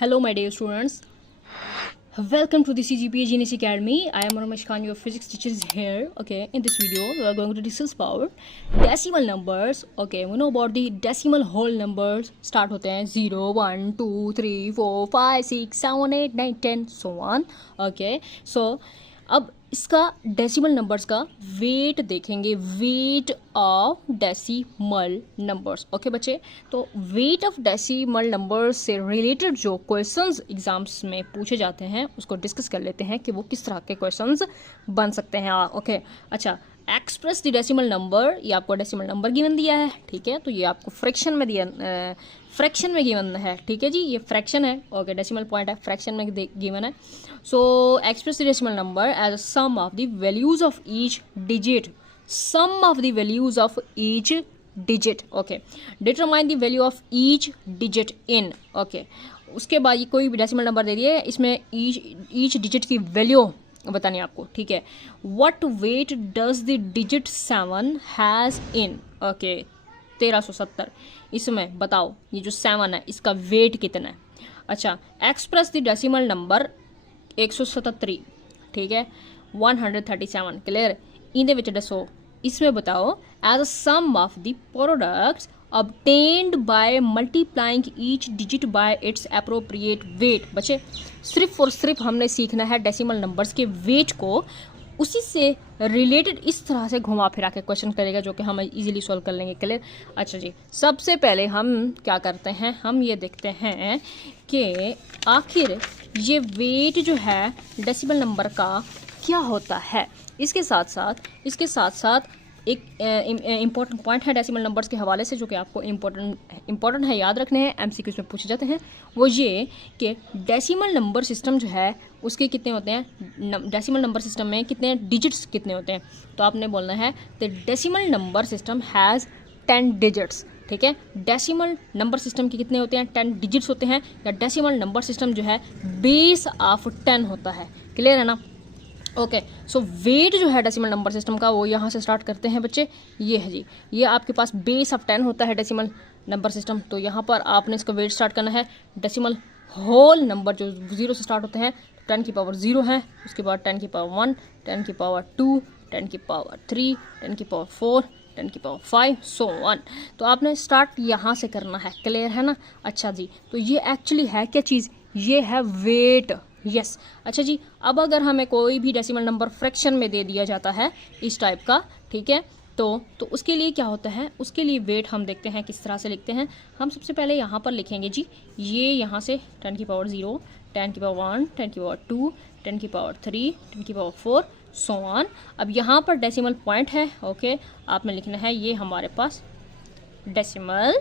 Hello, my dear students. Welcome to the CGPA Genius Academy. I am Ramesh Khan, your physics teacher is here. Okay, in this video, we are going to discuss about decimal numbers. Okay, we know about the decimal whole numbers. Start होते हैं 0, 1, 2, 3, 4, 5, 6, 7, 8, 9, 10, so on. Okay, so अब इसका decimal numbers का wait देखेंगे, weight of decimal numbers. Okay बच्चे, तो weight of decimal numbers से related जो क्वेश्चंस एग्जाम्स में पूछे जाते हैं उसको डिस्कस कर लेते हैं कि वो किस तरह के क्वेश्चंस बन सकते हैं। ओके अच्छा, एक्सप्रेस द डेसिमल नंबर, ये आपको डेसिमल नंबर गिवन दिया है, ठीक है, तो ये आपको फ्रैक्शन में दिया, फ्रैक्शन में गिवन है, ठीक है जी, ये फ्रैक्शन है। ओके, डेसिमल पॉइंट है, फ्रैक्शन में गिवन है। So express the decimal number as a sum of the values of each digit, sum of the values of each digit. Okay, determine the value of each digit in. Okay, उसके बाद ये कोई भी decimal number दे दिए, इसमें each digit की value बतानी है आपको, ठीक है। What weight does the digit 7 has in. Okay, 1370, इसमें बताओ ये जो 7 है इसका वेट कितना है। अच्छा, एक्सप्रेस द डेसिमल नंबर 177, ठीक है, 137, क्लियर। इनके विच दसो, इसमें बताओ as a sum of the products obtained by multiplying each digit by its appropriate weight। बच्चे सिर्फ और सिर्फ हमने सीखना है डेसिमल नंबर्स के वेट को, उसी से रिलेटेड इस तरह से घुमा फिरा के क्वेश्चन करेगा जो कि हम इजीली सॉल्व कर लेंगे, क्लियर। अच्छा जी, सबसे पहले हम क्या करते हैं, हम ये देखते हैं कि आखिर ये वेट जो है डेसिमल नंबर का क्या होता है। इसके साथ साथ एक इम्पॉर्टेंट पॉइंट है डेसिमल नंबर्स के हवाले से जो कि आपको इम्पॉर्टेंट है, याद रखने हैं, एमसीक्यूज़ में पूछे जाते हैं। वो ये कि डेसिमल नंबर सिस्टम जो है उसके कितने होते हैं, डेसिमल नंबर सिस्टम में कितने डिजिट्स कितने होते हैं। तो आपने बोलना है the decimal number system has 10 digits, ठीक है। डेसिमल नंबर सिस्टम के कितने होते हैं, 10 डिजिट्स होते हैं, या डेसिमल नंबर सिस्टम जो है बेस ऑफ 10 होता है, क्लियर है ना। ओके, सो वेट जो है डेसिमल नंबर सिस्टम का वो यहाँ से स्टार्ट करते हैं बच्चे। ये है जी, ये आपके पास बेस ऑफ 10 होता है डेसिमल नंबर सिस्टम, तो यहाँ पर आपने इसका वेट स्टार्ट करना है। डेसिमल होल नंबर जो 0 से स्टार्ट होते हैं, 10 की पावर 0 है, उसके बाद 10 की पावर 1, 10 की पावर 2, 10 की पावर 3, 10 की पावर 4, 10 की पावर 5, सो ऑन। तो आपने स्टार्ट यहाँ से करना है, क्लियर है ना। अच्छा जी, तो ये एक्चुअली है क्या चीज़, ये है वेट, यस। अच्छा जी, अब अगर हमें कोई भी डेसिमल नंबर फ्रैक्शन में दे दिया जाता है इस टाइप का, ठीक है, तो उसके लिए क्या होता है, उसके लिए वेट हम देखते हैं किस तरह से लिखते हैं। हम सबसे पहले यहाँ पर लिखेंगे जी, ये यहाँ से 10 की पावर 0, 10 की पावर 1, 10 की पावर 2, 10 की पावर 3, 10 की पावर 4, सो ऑन। अब यहाँ पर डेसिमल पॉइंट है, ओके, आपने लिखना है ये हमारे पास डेसिमल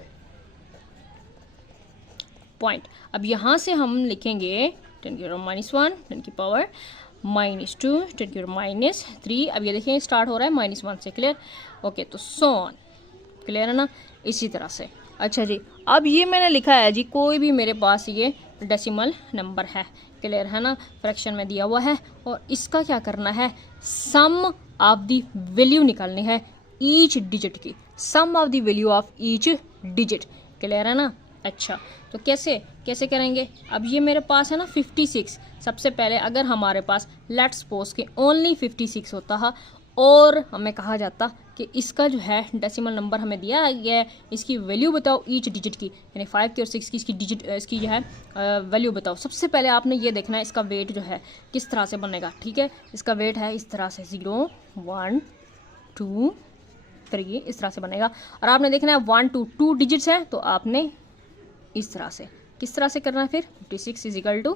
पॉइंट। अब यहाँ से हम लिखेंगे 10 की पावर -1, 10 की पावर -2, 10 की पावर -3। अब ये देखिए स्टार्ट हो रहा है -1 से, क्लियर। ओके, तो सो ऑन, क्लियर है ना, इसी तरह से। अच्छा जी, अब ये मैंने लिखा है जी, कोई भी मेरे पास ये डेसिमल नंबर है, क्लियर है ना, फ्रैक्शन में दिया हुआ है, और इसका क्या करना है, सम ऑफ द वैल्यू निकालनी है ईच डिजिट की, sum of the value of each digit, clear है ना। अच्छा, तो कैसे करेंगे, अब ये मेरे पास है ना 56। सबसे पहले अगर हमारे पास लेट्स सपोज के ओनली 56 होता है और हमें कहा जाता कि इसका जो है डेसिमल नंबर हमें दिया गया है, इसकी वैल्यू बताओ ईच डिजिट की, यानी 5 की और 6 की इसकी जो है वैल्यू बताओ। सबसे पहले आपने ये देखना है इसका वेट जो है किस तरह से बनेगा, ठीक है। इसका वेट है इस तरह से 0, 1, 2, 3, इस तरह से बनेगा, और आपने देखना है 1, 2 डिजिट्स है, तो आपने इस तरह से किस तरह से करना है, फिर 56 =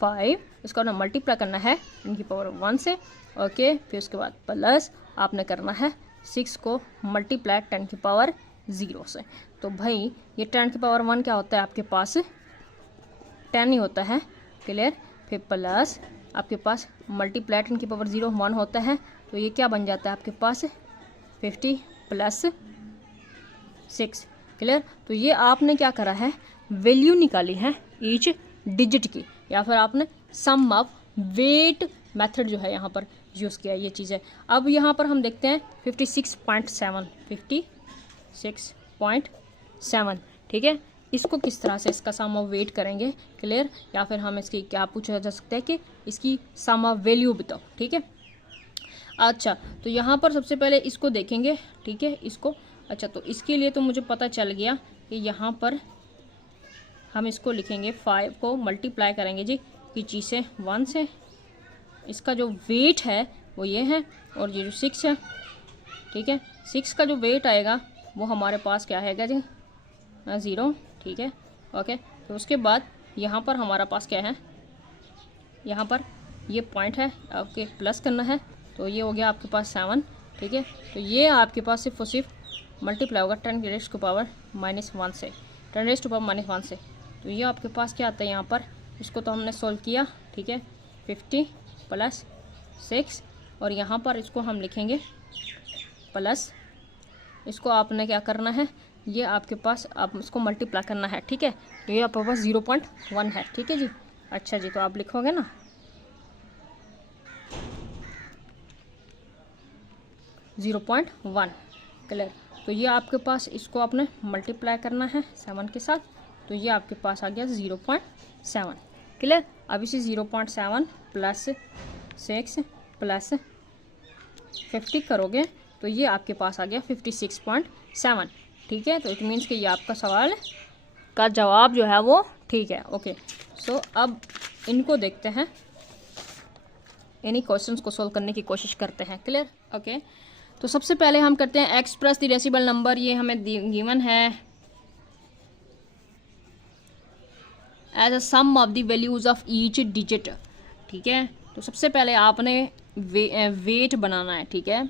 5, इसका ना मल्टीप्लाई करना है 10 की पावर 1 से, ओके, फिर उसके बाद प्लस आपने करना है 6 को मल्टीप्लाई 10 की पावर 0 से। तो भाई ये 10 की पावर 1 क्या होता है आपके पास, 10 ही होता है, क्लियर। फिर प्लस आपके पास मल्टीप्लाई 10 की पावर 0 1 होता है, तो ये क्या बन जाता है आपके पास 50 + 6, क्लियर। तो ये आपने क्या करा है, वैल्यू निकाली है ईच डिजिट की, या फिर आपने सम ऑफ वेट मेथड जो है यहाँ पर यूज़ किया, ये चीज़ है। अब यहाँ पर हम देखते हैं 56.7, 56.7, ठीक है। इसको किस तरह से इसका सम ऑफ वेट करेंगे, क्लियर, या फिर हम इसकी क्या पूछा जा सकता है कि इसकी सम ऑफ वैल्यू बताओ, ठीक है। अच्छा, तो यहाँ पर सबसे पहले इसको देखेंगे, ठीक है, इसको। अच्छा, तो इसके लिए तो मुझे पता चल गया कि यहाँ पर हम इसको लिखेंगे 5 को मल्टीप्लाई करेंगे जी कि चीज़ से 1 से, इसका जो वेट है वो ये है, और ये जो 6 है, ठीक है, 6 का जो वेट आएगा वो हमारे पास क्या है जी 0, ठीक है, ओके। तो उसके बाद यहाँ पर हमारा पास क्या है, यहाँ पर ये पॉइंट है आपके प्लस करना है, तो ये हो गया आपके पास 7, ठीक है। तो ये आपके पास सिर्फ और सिर्फ मल्टीप्लाई होगा 10 रेज़ टू पावर -1 से, 10 रेज़ टू पावर -1 से। तो ये आपके पास क्या आता है यहाँ पर, इसको तो हमने सॉल्व किया, ठीक है, 50 + 6, और यहाँ पर इसको हम लिखेंगे प्लस, इसको आपने क्या करना है, ये आपके पास आप इसको मल्टीप्लाई करना है, ठीक है। तो ये आपके पास 0.1 है, ठीक है जी। अच्छा जी, तो आप लिखोगे ना 0.1, क्लियर। तो ये आपके पास इसको आपने मल्टीप्लाई करना है 7 के साथ, तो ये आपके पास आ गया 0.7, क्लियर। अब इसे 0.7 + 6 + 50 करोगे तो ये आपके पास आ गया 56.7, ठीक है। तो इट मीन्स कि ये आपका सवाल का जवाब जो है वो ठीक है, ओके। सो अब इनको देखते हैं, इन्हीं क्वेश्चंस को सॉल्व करने की कोशिश करते हैं, क्लियर, ओके। तो सबसे पहले हम करते हैं एक्सप्रेस द डेसिमल नंबर, ये हमें गिवन है as a sum of the values of each digit, ठीक है। तो सबसे पहले आपने वेट बनाना है, ठीक है।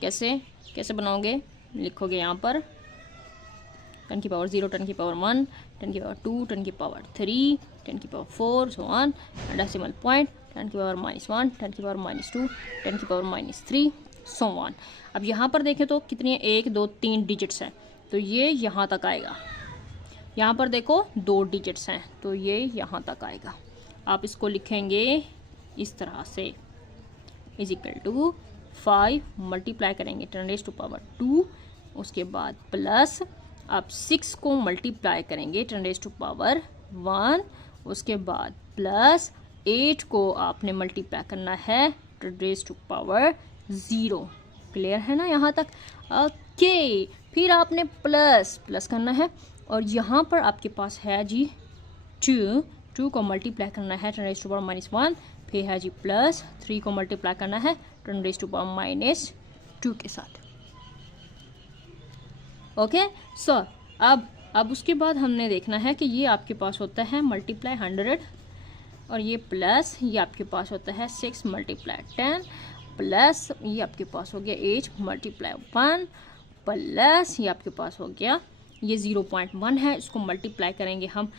कैसे बनाओगे, लिखोगे यहाँ पर 10 की पावर 0, 10 की पावर 1, 10 की पावर 2, 10 की पावर 3, 10 की power 4, so on, decimal point 10 की पावर -1, 10 की पावर -2, 10 की पावर -3, सो ऑन। अब यहाँ पर देखें तो कितनी है, 1 2 3 डिजिट्स हैं, तो ये यहाँ तक आएगा। यहाँ पर देखो 2 डिजिट्स हैं, तो ये यहाँ तक आएगा। आप इसको लिखेंगे इस तरह से, = 5 मल्टीप्लाई करेंगे 10 रेज़ टू पावर 2, उसके बाद प्लस आप 6 को मल्टीप्लाई करेंगे 10 रेज़ टू पावर 1, उसके बाद प्लस 8 को आपने मल्टीप्लाई करना है 10 रेज़ टू पावर 0, क्लियर है ना यहाँ तक, ओके। फिर आपने प्लस करना है, और यहाँ पर आपके पास है जी 2 को मल्टीप्लाई करना है 10 रेज़ टू पावर -1, फिर है जी प्लस 3 को मल्टीप्लाई करना है 10 रेज़ टू पावर -2 के साथ, ओके। सो अब उसके बाद हमने देखना है कि ये आपके पास होता है मल्टीप्लाई 100, और ये प्लस ये आपके पास होता है 6 मल्टीप्लाई 10, प्लस ये आपके पास हो गया 8 मल्टीप्लाई 1, प्लस ये आपके पास हो गया ये 0.1 है, इसको मल्टीप्लाई करेंगे हम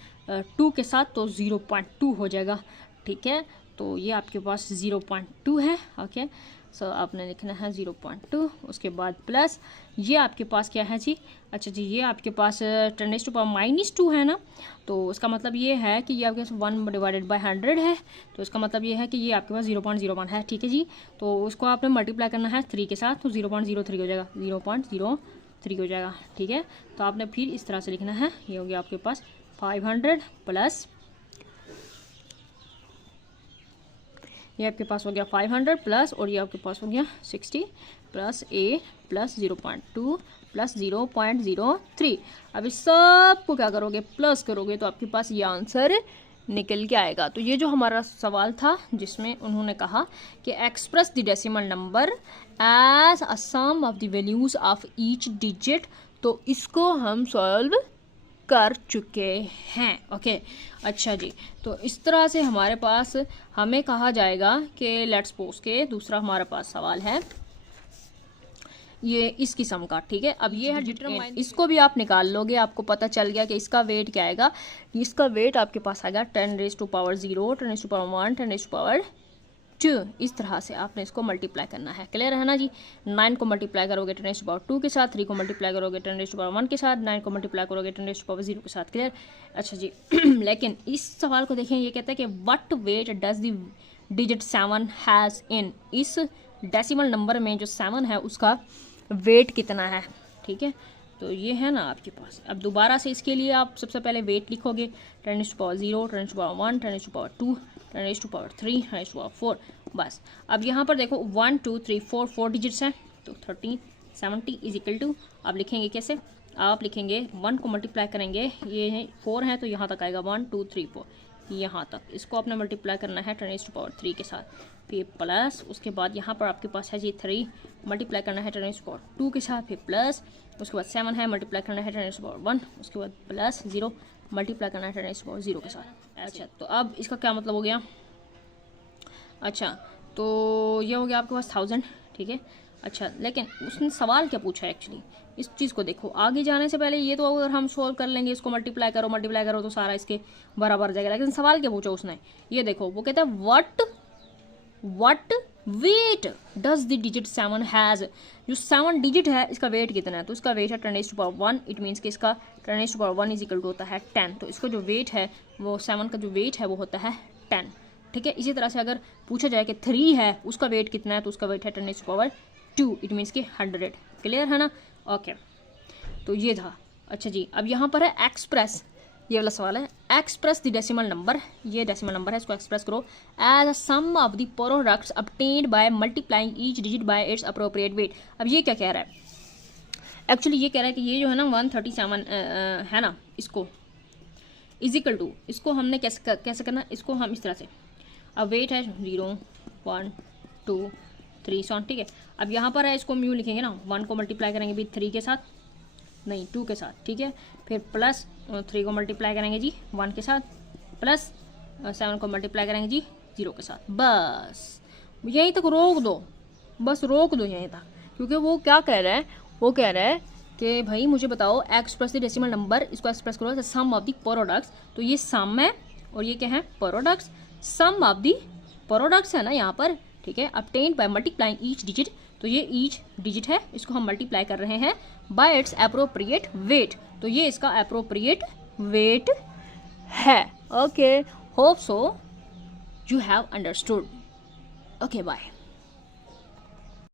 2 के साथ तो 0.2 हो जाएगा, ठीक है। तो ये आपके पास 0.2 है, ओके। सो आपने लिखना है 0.2, उसके बाद प्लस ये आपके पास क्या है जी, अच्छा जी, ये आपके पास 10 रेज़ टू पावर -2 है ना, तो उसका मतलब ये है कि ये आपके पास 1/100 है, तो इसका मतलब ये है कि ये आपके पास 0.01 है, ठीक है जी। तो उसको आपने मल्टीप्लाई करना है 3 के साथ, तो 0.03 हो जाएगा, 0.03 हो जाएगा, ठीक है। तो आपने फिर इस तरह से लिखना है, ये हो गया आपके पास 500 प्लस ये आपके पास हो गया 500 प्लस, और ये आपके पास हो गया 60 प्लस a प्लस 0.2 प्लस 0.03। अब इस सब को क्या करोगे, प्लस करोगे, तो आपके पास ये आंसर निकल के आएगा। तो ये जो हमारा सवाल था जिसमें उन्होंने कहा कि express the decimal number as a sum of the values of each digit, तो इसको हम सॉल्व कर चुके हैं, ओके। अच्छा जी, तो इस तरह से हमारे पास हमें कहा जाएगा कि लेट्स सपोज के दूसरा हमारे पास सवाल है ये इस किस्म का, ठीक है। अब ये है डिटरमाइन, इसको भी आप निकाल लोगे, आपको पता चल गया कि इसका वेट क्या आएगा। इसका वेट आपके पास आएगा 10 raise to power 0, 10 raise to power 1, 10 raise to power 2। इस तरह से आपने इसको मल्टीप्लाई करना है, क्लियर है ना जी। 9 को मल्टीप्लाई करोगे 10 रेज़ टू पावर 2 के साथ, 3 को मल्टीप्लाई करोगे 10 रेज़ टू पावर 1 के साथ, 9 को मल्टीप्लाई करोगे 10 रेज़ टू पावर 0 के साथ, क्लियर। अच्छा जी लेकिन इस सवाल को देखें, ये कहता है कि what weight does the digit 7 has in, इस डेसिमल नंबर में जो 7 है उसका वेट कितना है, ठीक है। तो ये है ना आपके पास। अब दोबारा से इसके लिए आप सबसे पहले वेट लिखोगे 10⁻0, 10⁻1, 10⁻2, 10⁻3, 10⁻4। बस अब यहाँ पर देखो 1 2 3 4 डिजिट्स हैं, तो 1370 इज इक्वल टू आप लिखेंगे कैसे, आप लिखेंगे 1 को मल्टीप्लाई करेंगे, ये है 4 है तो यहाँ तक आएगा 1 2 3 4 यहाँ तक, इसको आपने मल्टीप्लाई करना है 10⁻3 के साथ, फिर प्लस उसके बाद यहाँ पर आपके पास है जी 3 मल्टीप्लाई करना है 10⁻2 के साथ, फिर प्लस उसके बाद 7 है मल्टीप्लाई करना है 10⁻1, उसके बाद प्लस 0 मल्टीप्लाई करना है 10⁻0 के साथ। अच्छा तो अब इसका क्या मतलब हो गया, अच्छा तो ये हो गया आपके पास 1000, ठीक है। अच्छा लेकिन उसने सवाल क्या पूछा है एक्चुअली, इस चीज़ को देखो, आगे जाने से पहले ये तो अगर हम सोल्व कर लेंगे, इसको मल्टीप्लाई करो तो सारा इसके बराबर जाएगा, लेकिन सवाल क्या पूछा उसने, ये देखो वो कहता है what weight does the digit 7 has, जो 7 डिजिट है इसका वेट कितना है, तो इसका वेट है 10⁻1, इट मीन्स कि इसका 10⁻1 इज इक्वल टू होता है 10, तो इसका जो वेट है वो 7 का जो वेट है वो होता है 10, ठीक है। इसी तरह से अगर पूछा जाए कि 3 है उसका वेट कितना है, तो उसका वेट है 10⁻2, इट मीन्स कि 100, क्लियर है ना, ओके। तो ये था। अच्छा जी अब यहाँ पर है एक्सप्रेस, ये वाला सवाल है, एक्सप्रेस द डेसिमल नंबर, ये डेसिमल नंबर है, इसको एक्सप्रेस करो as a sum of the products obtained by multiplying each digit by its appropriate weight. अब ये क्या कह रहा है, एक्चुअली ये कह रहा है कि ये जो है ना 137 है ना, इसको इज इक्वल टू, इसको हमने कैसे करना, इसको हम इस तरह से, अब वेट है 0 1 2 3 ठीक है। अब यहाँ पर है, इसको म्यू लिखेंगे ना, 1 को मल्टीप्लाई करेंगे भी 3 के साथ, नहीं 2 के साथ, ठीक है, फिर प्लस 3 को मल्टीप्लाई करेंगे जी 1 के साथ, प्लस 7 को मल्टीप्लाई करेंगे जी 0 के साथ, बस यहीं तक रोक दो, बस रोक दो यहीं तक, क्योंकि वो क्या कह रहा है, वो कह रहा है कि भाई मुझे बताओ एक्सप्रेस द डेसिमल नंबर, इसको एक्सप्रेस करो सम ऑफ द प्रोडक्ट्स, तो ये सम है और ये क्या है products, sum of the products है ना यहाँ पर, ठीक है, obtained by multiplying each digit, तो ये ईच डिजिट है, इसको हम मल्टीप्लाई कर रहे हैं बाय इट्स अप्रोप्रिएट वेट, तो ये इसका अप्रोप्रिएट वेट है। Okay, hope so you have understood. Okay bye.